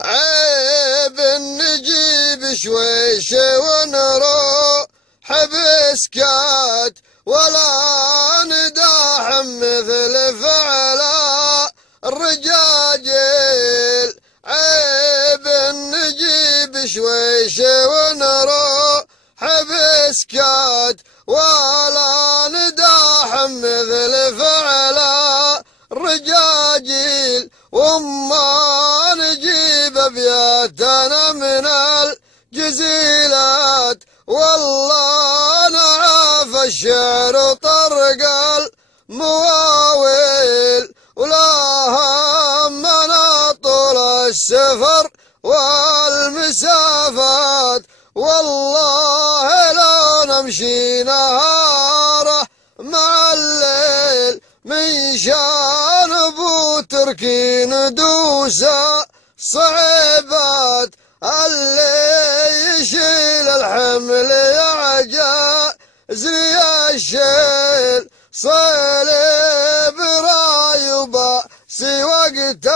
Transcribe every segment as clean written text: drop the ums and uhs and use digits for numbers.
عيب نجيب شويش ونروح بسكات ولا نداحم مثل فعلا الرجاجيل. عيب نجيب شويش ونروح بسكات ولا نداحم مثل فعلا الرجاجيل. وما نجيب ابياتنا من الجزيلات والله نعاف الشعر طرق المواويل. ولا همنا طول السفر والمسافات والله لو نمشي نهاره مع الليل من شان ابو تركي ندوس صعيبات. اللي يشيل الحمل يعجزني الشيل صليب راي وباسي وقت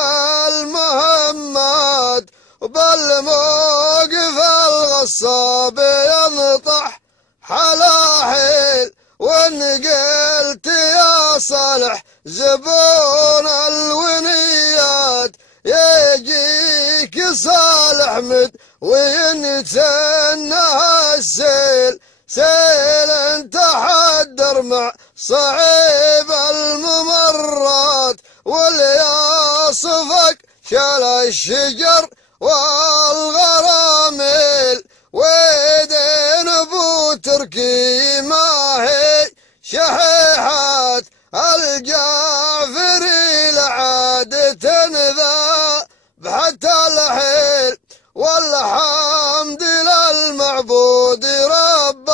المهمات. وبالموقف الغصاب ينطح حلاحيل. وان قلت يا صالح زبون الونيات يجيك صالح مد وينتنها السيل. سيل انت حدر مع صعيب الممرات واللي يصفك شال الشجر والغراميل. ويدين ابو تركي ما هي شحيحات الجعفري لعادة ذا حتى الحيل. والحمد للمعبود رب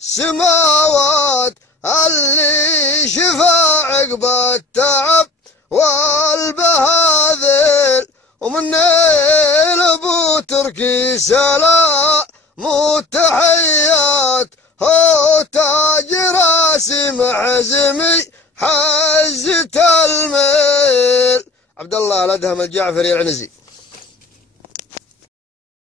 السماوات اللي شفى عقب التعب والبهاذل. ومن ابو تركي سلام وتحيات هو تاج راسي محزمي حزة الميل. عبد الله الادهم الجعفري العنزي.